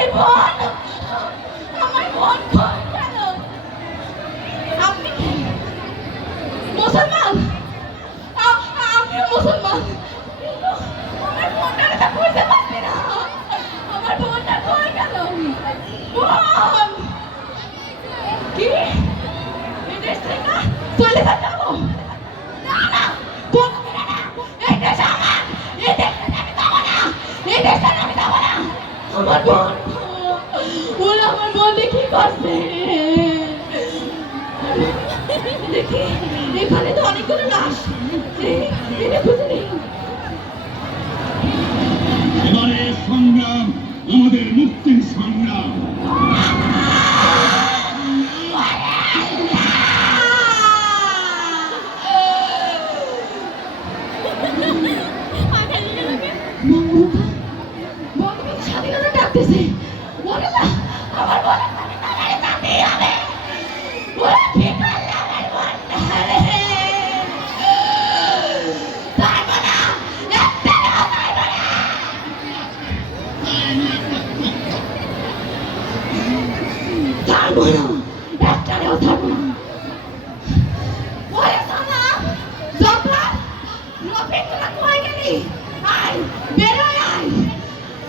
এই বোন, আমার বোন কই গেল? আপনি কি মুসলমান? আপনি মুসলমান? কিন্তু আমার বোনটাকে তো খুঁজতে পারছি না। আমার বোনটা কই গেল? বোন কি এই দেশ থেকে চলে যাবো? না না, কোনোদিনও না। এই দেশ আমার, এই দেশ থেকে আমি যাবো না, এই দেশ থেকে আমি যাবো না। আমার বোন, ওরা আমার বোনকে কি করছে? দেখি এখানে তো অনেকগুলো লাশ, এটা খুঁজে নেই। এবারে সংগ্রাম আমাদের মুক্তির সংগ্রাম। স্বাধীনতা ডাকতেছে, বলে না আমার বলে ডাকতেই হবে। ওরা কি করলে আমার বন্ধারে? পারবো না, একটাও পারবো না। ছাড়বো না, একটাও ছাড়বো না। ওরে সালা, জব্বার, রফিক তোরা কই গেলি? আয়, বেরোয় আয়।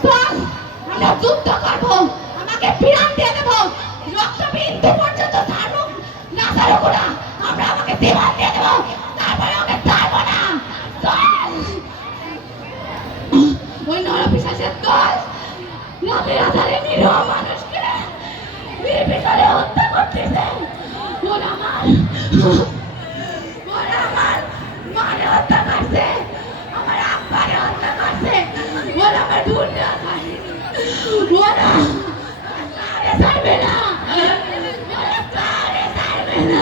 চল, আমরা যুদ্ধ করবো, আমাকে প্রাণ দিয়ে দেবো, রক্ত বিন্দু পর্যন্ত ছাড়বো না, ছাড়বো না, আমরা আমাকে জীবন দিয়ে দেবো, তারপরে ওকে ছাড়বো না। চল, ওই নরপিশাচের দল রাতের আধারে নিরীহ মানুষকে নির্বিচারে হত্যা করতেছে। ওরা আমার মারে হত্যা করছে, আমার আব্বারে হত্যা করছে, ওরা আমার দুর্গা খায়নি, ওরা কারে ছাড়বে না, ওরা কারে ছাড়বে না।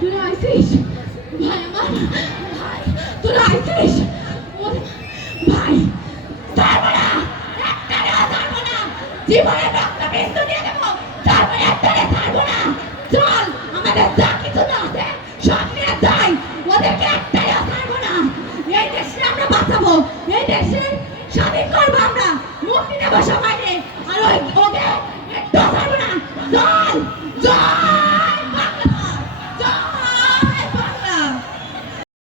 তোরা আইছিস ভাই, আমার ভাই, তোরা আইছিস ভাই, ছাড়বো না, একটারেও ছাড়বো না, জীবনের রক্ত বিন্দু দিয়ে দেবো, তারপরে একটারে ছাড়বো না। চল।